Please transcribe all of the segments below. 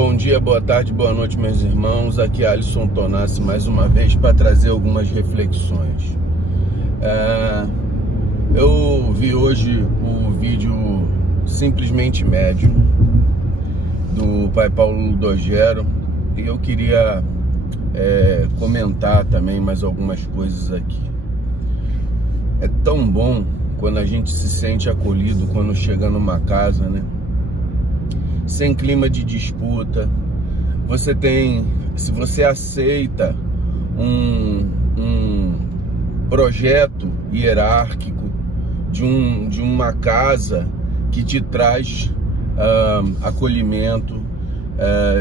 bom dia, boa tarde, boa noite, meus irmãos. Aqui é Alisson Tonassi mais uma vez para trazer algumas reflexões. Eu vi hoje o vídeo Simplesmente Médium do Pai Paulo Dogero e eu queria comentar também mais algumas coisas aqui. É tão bom quando a gente se sente acolhido quando chega numa casa, né? Sem clima de disputa. Se você aceita um projeto hierárquico de uma casa que te traz acolhimento,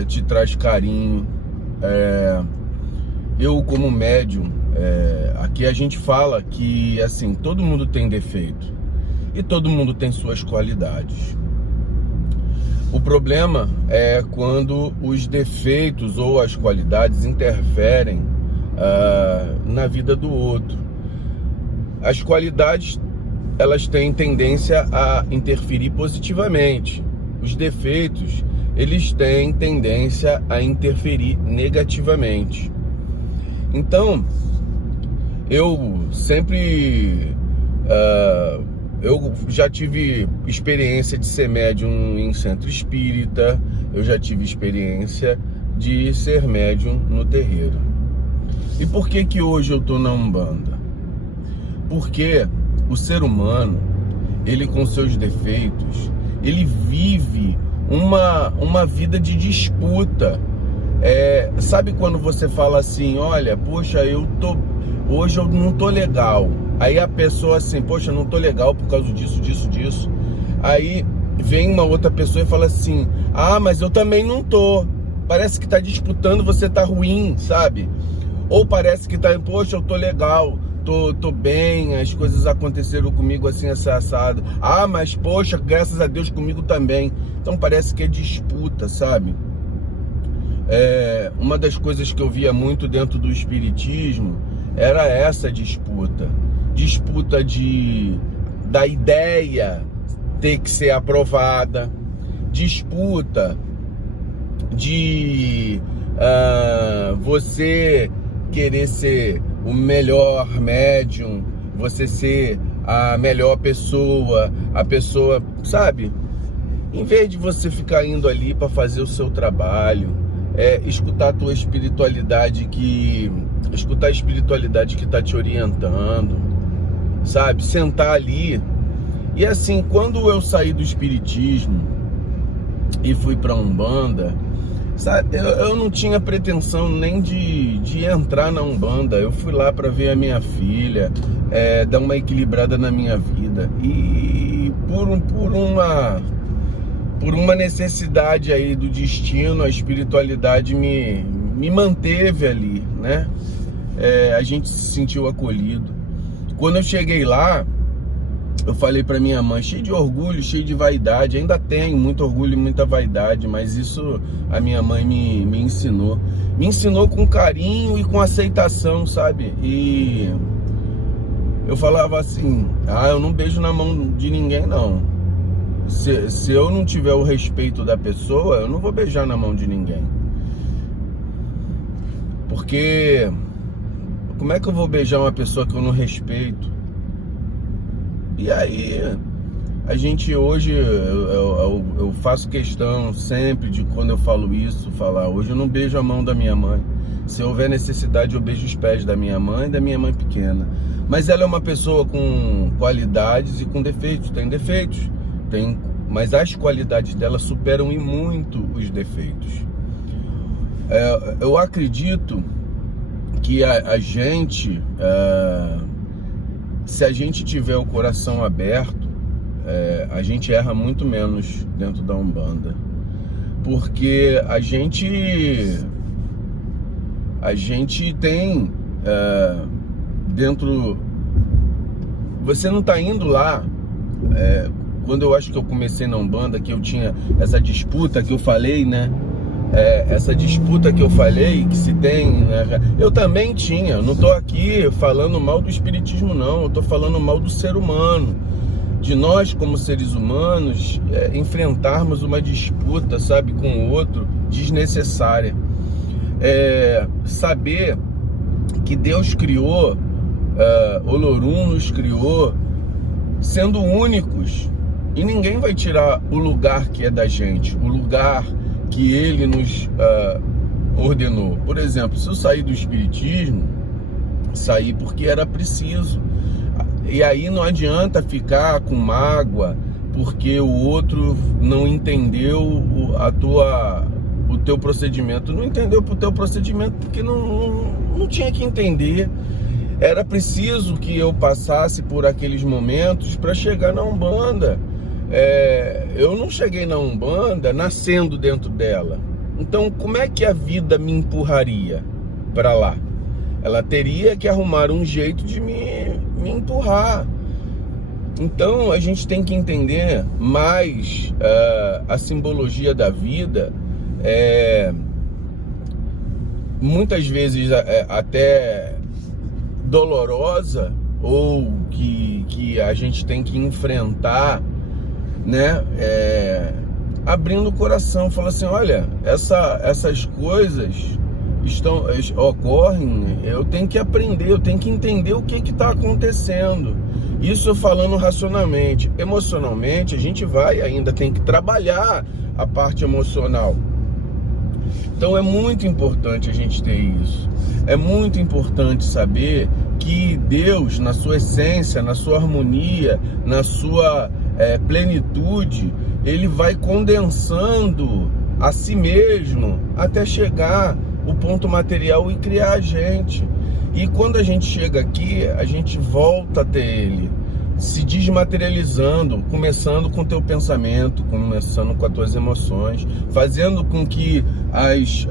te traz carinho. Eu, como médium, aqui a gente fala que assim, todo mundo tem defeito e todo mundo tem suas qualidades. O problema é quando os defeitos ou as qualidades interferem na vida do outro. As qualidades, elas têm tendência a interferir positivamente. Os defeitos, eles têm tendência a interferir negativamente. Então, eu sempre... eu já tive experiência de ser médium em centro espírita, eu já tive experiência de ser médium no terreiro. E por que hoje eu tô na Umbanda? Porque o ser humano, ele com seus defeitos, ele vive uma vida de disputa. Sabe quando você fala assim, olha, poxa, hoje eu não tô legal. Aí a pessoa assim, poxa, não tô legal por causa disso. Aí vem uma outra pessoa e fala assim, mas eu também não tô. Parece que tá disputando, você tá ruim, sabe? Ou parece que tá, poxa, eu tô legal, tô bem, as coisas aconteceram comigo assim, assado. Mas poxa, graças a Deus comigo também. Então parece que é disputa, sabe? Uma das coisas que eu via muito dentro do espiritismo era essa disputa da ideia ter que ser aprovada, disputa de você querer ser o melhor médium, você ser a melhor pessoa, a pessoa, sabe? Em vez de você ficar indo ali para fazer o seu trabalho, escutar a tua espiritualidade escutar a espiritualidade que está te orientando, sabe? Sentar ali. E assim, quando eu saí do espiritismo e fui para Umbanda, sabe? Eu não tinha pretensão nem de entrar na Umbanda. Eu fui lá para ver a minha filha, dar uma equilibrada na minha vida. E por uma necessidade aí do destino, a espiritualidade me manteve ali, né? A gente se sentiu acolhido. Quando eu cheguei lá, eu falei para minha mãe, cheio de orgulho, cheio de vaidade, ainda tenho muito orgulho e muita vaidade, mas isso a minha mãe me ensinou. Me ensinou com carinho e com aceitação, sabe? E eu falava assim, eu não beijo na mão de ninguém não. Se eu não tiver o respeito da pessoa, eu não vou beijar na mão de ninguém. Porque como é que eu vou beijar uma pessoa que eu não respeito? E aí, a gente hoje, eu faço questão sempre de quando eu falo isso, falar, hoje eu não beijo a mão da minha mãe. Se houver necessidade, eu beijo os pés da minha mãe pequena. Mas ela é uma pessoa com qualidades e com defeitos, tem defeitos. Mas as qualidades dela superam em muito os defeitos. Eu acredito que a gente, se a gente tiver o coração aberto, a gente erra muito menos dentro da Umbanda. Porque a gente tem dentro... Você não está indo lá... Quando eu acho que eu comecei na Umbanda, que eu tinha essa disputa que eu falei, né? Essa disputa que eu falei, que se tem, né? Eu também tinha. Eu não tô aqui falando mal do espiritismo, não. Eu tô falando mal do ser humano. de nós como seres humanos enfrentarmos uma disputa, sabe, com o outro desnecessária. Saber que Deus criou, Olorum nos criou sendo únicos, e ninguém vai tirar o lugar que é da gente, o lugar que Ele nos ordenou. Por exemplo, se eu sair do Espiritismo, saí porque era preciso. E aí não adianta ficar com mágoa porque o outro não entendeu o teu procedimento. Não entendeu o teu procedimento porque não tinha que entender. Era preciso que eu passasse por aqueles momentos para chegar na Umbanda. Eu não cheguei na Umbanda nascendo dentro dela. Então, como é que a vida me empurraria para lá? Ela teria que arrumar um jeito de me empurrar. Então, a gente tem que entender mais a simbologia da vida. Muitas vezes até dolorosa, ou que a gente tem que enfrentar, né? Abrindo o coração, fala assim, olha, essas coisas ocorrem, eu tenho que aprender, eu tenho que entender o que está acontecendo. Isso falando racionalmente. Emocionalmente, a gente ainda tem que trabalhar a parte emocional. Então é muito importante a gente ter isso. É muito importante saber que Deus, na sua essência, na sua harmonia, na sua plenitude, Ele vai condensando a si mesmo até chegar o ponto material e criar a gente. E quando a gente chega aqui, a gente volta a ter Ele, se desmaterializando, começando com o teu pensamento, começando com as tuas emoções, fazendo com que as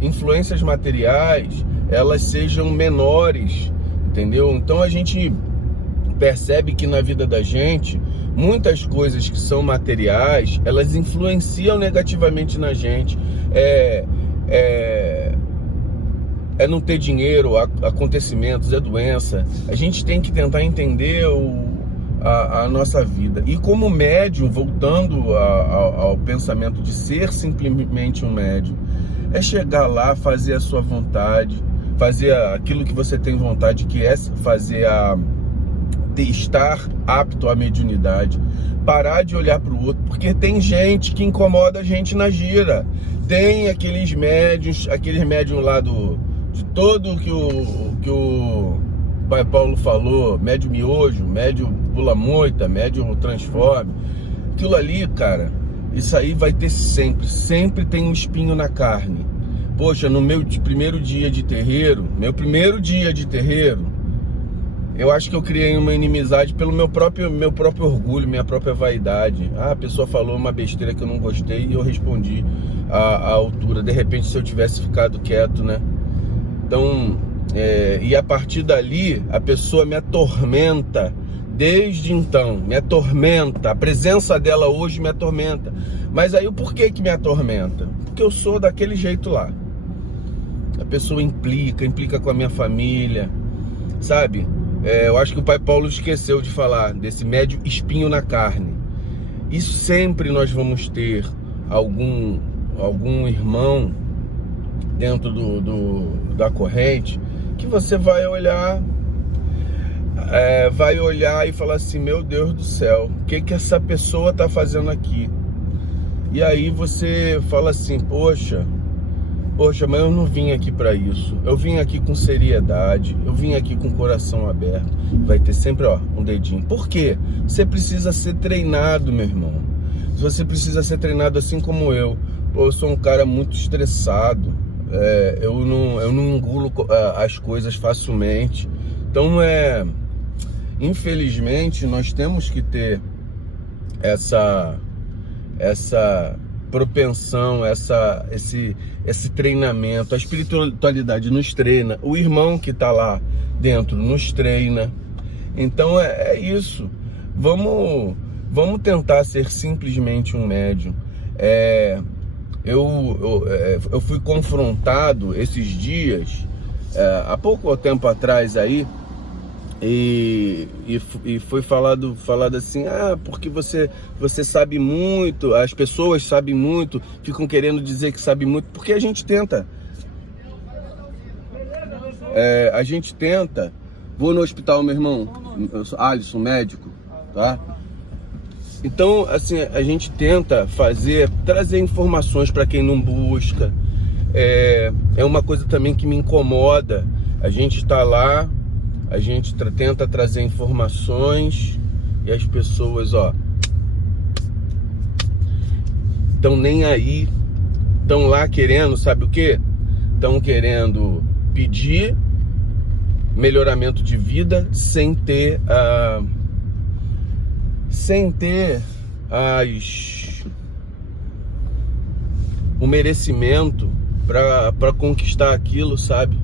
influências materiais, elas sejam menores, entendeu? Então a gente percebe que na vida da gente, muitas coisas que são materiais, elas influenciam negativamente na gente. Não ter dinheiro, acontecimentos, doença. A gente tem que tentar entender a nossa vida. E como médium, voltando ao pensamento de ser simplesmente um médium, é chegar lá, fazer a sua vontade, fazer aquilo que você tem vontade, que é fazer estar apto à mediunidade, parar de olhar para o outro, porque tem gente que incomoda a gente na gira. Tem aqueles médiums lá de todo que o Pai Paulo falou, médium miojo, médium pula moita, médium transforme. Aquilo ali, cara, isso aí vai ter sempre tem um espinho na carne. Poxa, no meu primeiro dia de terreiro, eu acho que eu criei uma inimizade pelo meu próprio orgulho, minha própria vaidade. A pessoa falou uma besteira que eu não gostei e eu respondi à altura. De repente, se eu tivesse ficado quieto, né? Então, e a partir dali, a pessoa me atormenta. Desde então, me atormenta. A presença dela hoje me atormenta. Mas aí, o porquê que me atormenta? Porque eu sou daquele jeito lá. A pessoa implica com a minha família, sabe? Eu acho que o Pai Paulo esqueceu de falar desse médio espinho na carne. E sempre nós vamos ter algum irmão dentro da corrente que você vai olhar e falar assim, meu Deus do céu, o que essa pessoa está fazendo aqui? E aí você fala assim, poxa, mas eu não vim aqui para isso. Eu vim aqui com seriedade, eu vim aqui com o coração aberto. Vai ter sempre, um dedinho. Por quê? Você precisa ser treinado, meu irmão. Você precisa ser treinado assim como eu. Eu sou um cara muito estressado. Eu não engulo as coisas facilmente. Então, infelizmente, nós temos que ter essa propensão, esse treinamento. A espiritualidade nos treina, o irmão que está lá dentro nos treina. Então é isso. Vamos tentar ser simplesmente um médium. Eu fui confrontado esses dias, há pouco tempo atrás aí, E foi falado assim, porque você sabe muito, as pessoas sabem muito, ficam querendo dizer que sabe muito, porque a gente tenta. Vou no hospital, meu irmão, eu sou Alisson, médico, tá? Então, assim, a gente tenta trazer informações para quem não busca. É uma coisa também que me incomoda. A gente está lá, a gente tenta trazer informações e as pessoas, estão nem aí, estão lá querendo, sabe o quê? Estão querendo pedir melhoramento de vida sem ter o merecimento para conquistar aquilo, sabe?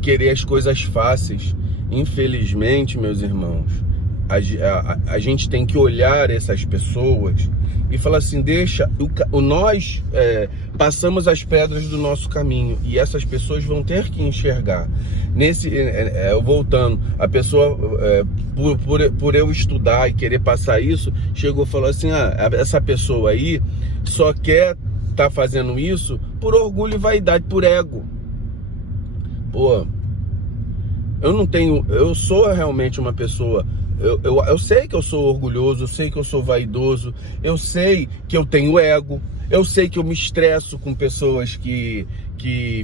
Querer as coisas fáceis. Infelizmente, meus irmãos, a gente tem que olhar essas pessoas e falar assim, nós passamos as pedras do nosso caminho e essas pessoas vão ter que enxergar. Voltando, a pessoa, por eu estudar e querer passar isso, chegou e falou assim, essa pessoa aí só quer tá fazendo isso por orgulho e vaidade, por ego. Pô, eu sou realmente uma pessoa, eu sei que eu sou orgulhoso, eu sei que eu sou vaidoso, eu sei que eu tenho ego, eu sei que eu me estresso com pessoas que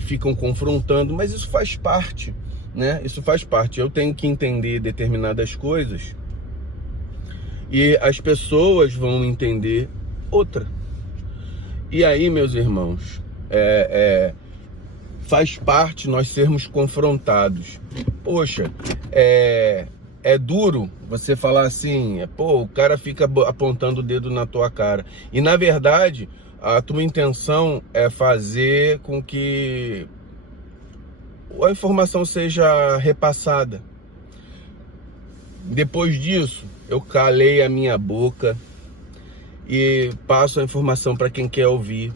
ficam confrontando, mas isso faz parte, né? Isso faz parte. Eu tenho que entender determinadas coisas e as pessoas vão entender outra. E aí, meus irmãos, faz parte nós sermos confrontados. Poxa, é duro você falar assim, o cara fica apontando o dedo na tua cara. E na verdade, a tua intenção é fazer com que a informação seja repassada. Depois disso, eu calei a minha boca e passo a informação para quem quer ouvir.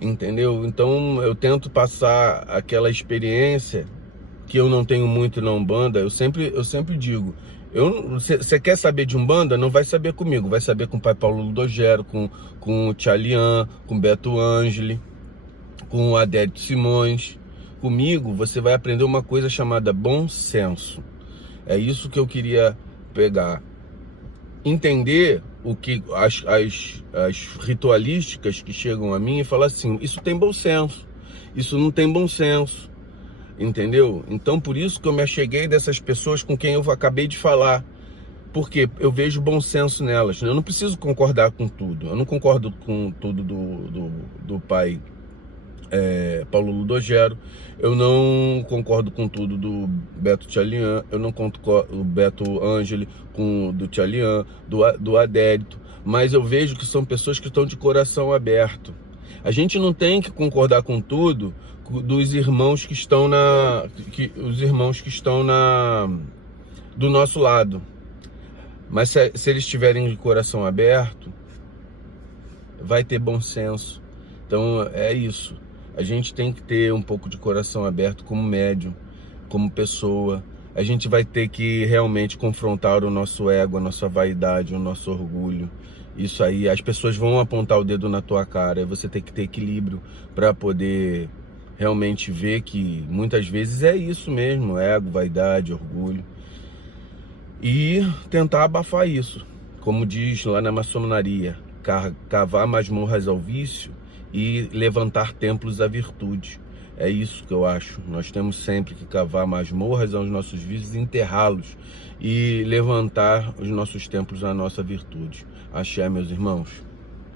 Entendeu? Então eu tento passar aquela experiência que eu não tenho muito na Umbanda. Eu sempre digo, você quer saber de Umbanda? Não vai saber comigo, vai saber com o Pai Paulo Ludogero, com o Tchalian, com o Beto Angeli, com o Adélio Simões. Comigo você vai aprender uma coisa chamada bom senso. É isso que eu queria pegar. Entender o que as ritualísticas que chegam a mim e falar assim, isso tem bom senso, isso não tem bom senso, entendeu? Então por isso que eu me acheguei dessas pessoas com quem eu acabei de falar, porque eu vejo bom senso nelas. Eu não preciso concordar com tudo, eu não concordo com tudo do pai Paulo Ludogero, eu não concordo com tudo do Beto Tchalian, eu não concordo com o Beto Angeli, do Tchalian, do Adélito, mas eu vejo que são pessoas que estão de coração aberto. A gente não tem que concordar com tudo dos irmãos que estão do nosso lado, mas se eles estiverem de coração aberto, vai ter bom senso. Então é isso. A gente tem que ter um pouco de coração aberto como médium, como pessoa. A gente vai ter que realmente confrontar o nosso ego, a nossa vaidade, o nosso orgulho. Isso aí, as pessoas vão apontar o dedo na tua cara e você tem que ter equilíbrio para poder realmente ver que muitas vezes é isso mesmo, ego, vaidade, orgulho. E tentar abafar isso, como diz lá na maçonaria, cavar masmorras ao vício e levantar templos à virtude. É isso que eu acho. Nós temos sempre que cavar masmorras aos nossos vícios, enterrá-los e levantar os nossos templos à nossa virtude. Axé, meus irmãos.